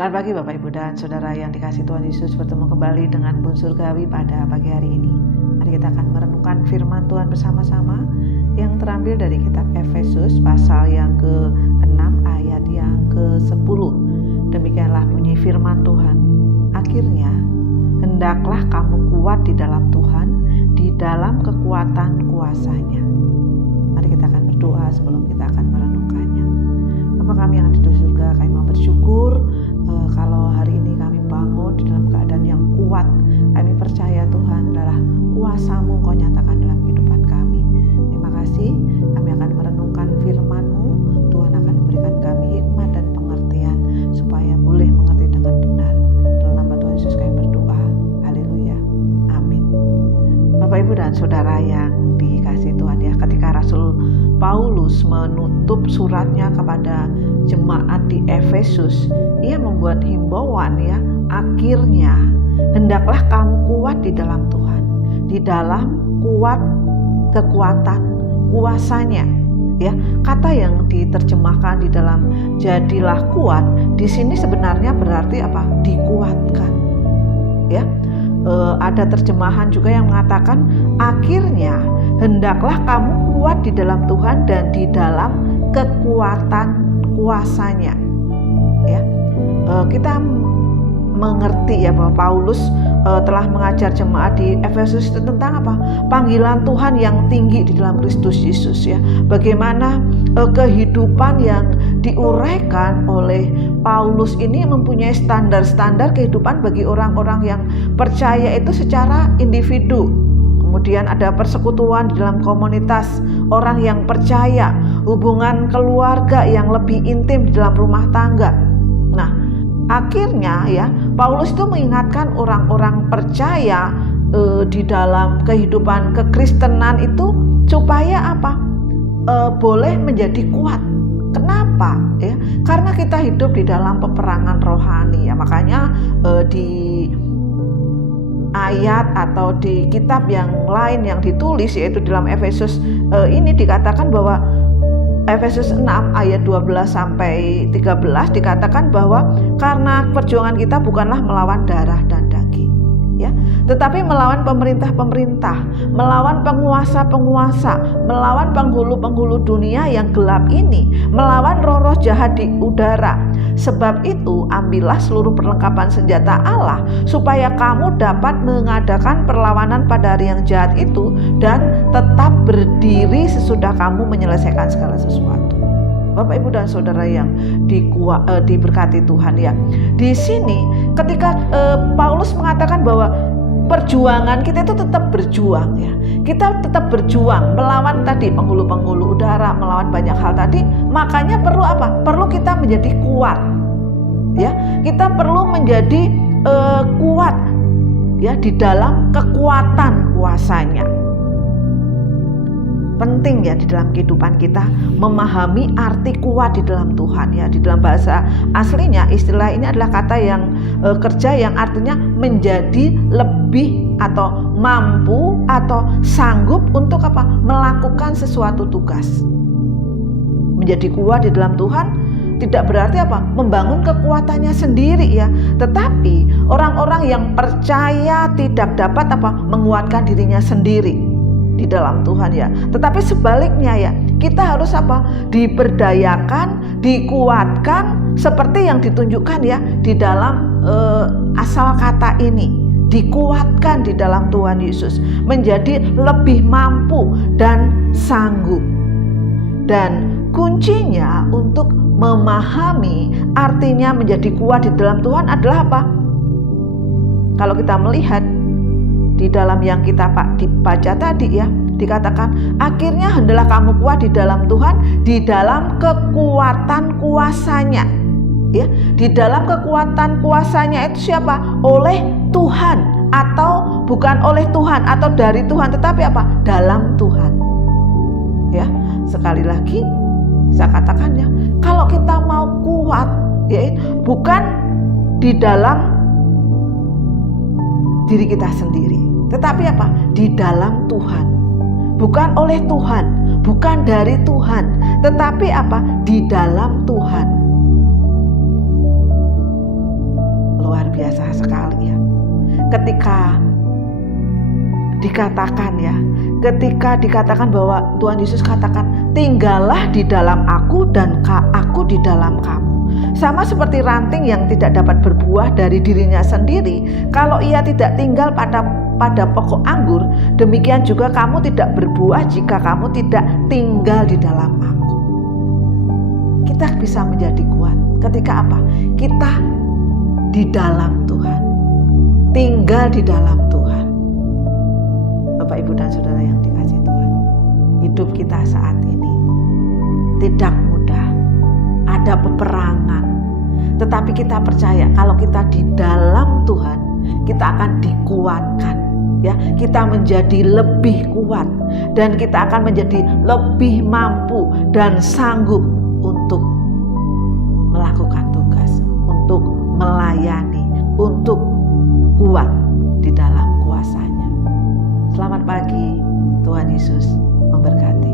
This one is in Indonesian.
Selamat pagi Bapak Ibu dan Saudara yang dikasihi Tuhan Yesus, bertemu kembali dengan Bun Surgawi pada pagi hari ini. Mari kita akan merenungkan firman Tuhan bersama-sama yang terambil dari kitab Efesus pasal yang ke-6 ayat yang ke-10. Demikianlah bunyi firman Tuhan. Akhirnya, hendaklah kamu kuat di dalam Tuhan, di dalam kekuatan kuasa-Nya. Mari kita akan berdoa sebelum kita akan merenungkannya. Bapa kami yang ada di surga, kami mau bersyukur kalau hari ini kami bangun di dalam keadaan yang kuat. Kami percaya Tuhan adalah kuasa-Mu Kau nyatakan dalam kehidupan kami. Terima kasih, kami akan merenungkan firman-Mu. Tuhan akan memberikan kami hikmat dan pengertian supaya boleh mengerti dengan benar. Dalam nama Tuhan Yesus kami berdoa. Haleluya. Amin. Bapak Ibu dan Saudara yang dikasihi Tuhan ya, ketika Rasul Paulus menutup suratnya kepada jemaat di Efesus, ia membuat himbauan ya, akhirnya hendaklah kamu kuat di dalam Tuhan, di dalam kekuatan kuasa-Nya. Ya, kata yang diterjemahkan di dalam jadilah kuat di sini sebenarnya berarti apa? Dikuatkan. Ya. Ada terjemahan juga yang mengatakan akhirnya hendaklah kamu kuat di dalam Tuhan dan di dalam kekuatan kuasa-Nya. Ya, kita mengerti ya bahwa Paulus telah mengajar jemaat di Efesus tentang apa? Panggilan Tuhan yang tinggi di dalam Kristus Yesus ya. Bagaimana kehidupan yang diuraikan oleh Paulus ini mempunyai standar-standar kehidupan bagi orang-orang yang percaya itu secara individu. Kemudian ada persekutuan di dalam komunitas orang yang percaya, hubungan keluarga yang lebih intim di dalam rumah tangga. Nah, akhirnya ya, Paulus itu mengingatkan orang-orang percaya di dalam kehidupan kekristenan itu supaya apa? Boleh menjadi kuat. Kenapa? Ya, karena kita hidup di dalam peperangan rohani ya. Makanya di ayat atau di kitab yang lain yang ditulis yaitu dalam Efesus ini dikatakan bahwa Efesus 6 ayat 12 sampai 13 dikatakan bahwa karena perjuangan kita bukanlah melawan darah dan daging ya, tetapi melawan pemerintah-pemerintah, melawan penguasa-penguasa, melawan penghulu-penghulu dunia yang gelap ini, melawan roh-roh jahat di udara. Sebab itu ambillah seluruh perlengkapan senjata Allah supaya kamu dapat mengadakan perlawanan pada hari yang jahat itu dan tetap berdiri sesudah kamu menyelesaikan segala sesuatu. Bapak Ibu dan Saudara yang diberkati Tuhan ya. Di sini ketika Paulus mengatakan bahwa perjuangan kita itu tetap berjuang ya. Kita tetap berjuang melawan tadi penghulu-penghulu udara, melawan banyak hal tadi. Makanya perlu apa? Perlu kita menjadi kuat. Ya, kita perlu menjadi kuat ya di dalam kekuatan kuasa-Nya. Penting ya di dalam kehidupan kita memahami arti kuat di dalam Tuhan ya. Di dalam bahasa aslinya istilah ini adalah kata yang kerja yang artinya menjadi lebih atau mampu atau sanggup untuk apa? Melakukan sesuatu tugas. Menjadi kuat di dalam Tuhan tidak berarti apa? Membangun kekuatannya sendiri ya. Tetapi orang-orang yang percaya tidak dapat apa? Menguatkan dirinya sendiri di dalam Tuhan ya. Tetapi sebaliknya ya, kita harus apa? Diberdayakan, dikuatkan seperti yang ditunjukkan ya di dalam asal kata ini. Dikuatkan di dalam Tuhan Yesus, menjadi lebih mampu dan sanggup. Dan kuncinya untuk memahami artinya menjadi kuat di dalam Tuhan adalah apa? Kalau kita melihat di dalam yang kita dibaca tadi ya, dikatakan akhirnya hendaklah kamu kuat di dalam Tuhan, di dalam kekuatan kuasa-Nya ya. Di dalam kekuatan kuasa-Nya itu siapa? Oleh Tuhan, atau bukan oleh Tuhan atau dari Tuhan, tetapi apa? Dalam Tuhan ya. Sekali lagi saya katakan ya, kalau kita mau kuat ya, bukan di dalam diri kita sendiri, tetapi apa? Di dalam Tuhan. Bukan oleh Tuhan, bukan dari Tuhan, tetapi apa? Di dalam Tuhan. biasa sekali ya. Ketika dikatakan bahwa Tuhan Yesus katakan, tinggallah di dalam aku dan aku di dalam kamu. Sama seperti ranting yang tidak dapat berbuah dari dirinya sendiri, kalau ia tidak tinggal pada pokok anggur, demikian juga kamu tidak berbuah jika kamu tidak tinggal di dalam aku. Kita bisa menjadi kuat ketika apa? Kita di dalam Tuhan, tinggal di dalam Tuhan. Bapak, Ibu, dan Saudara yang dikasihi Tuhan, hidup kita saat ini tidak mudah, ada peperangan, tetapi kita percaya kalau kita di dalam Tuhan, kita akan dikuatkan, ya, kita menjadi lebih kuat dan kita akan menjadi lebih mampu dan sanggup untuk melakukan tugas, untuk melayani, untuk kuat di dalam kuasa-Nya. Selamat pagi, Tuhan Yesus memberkati.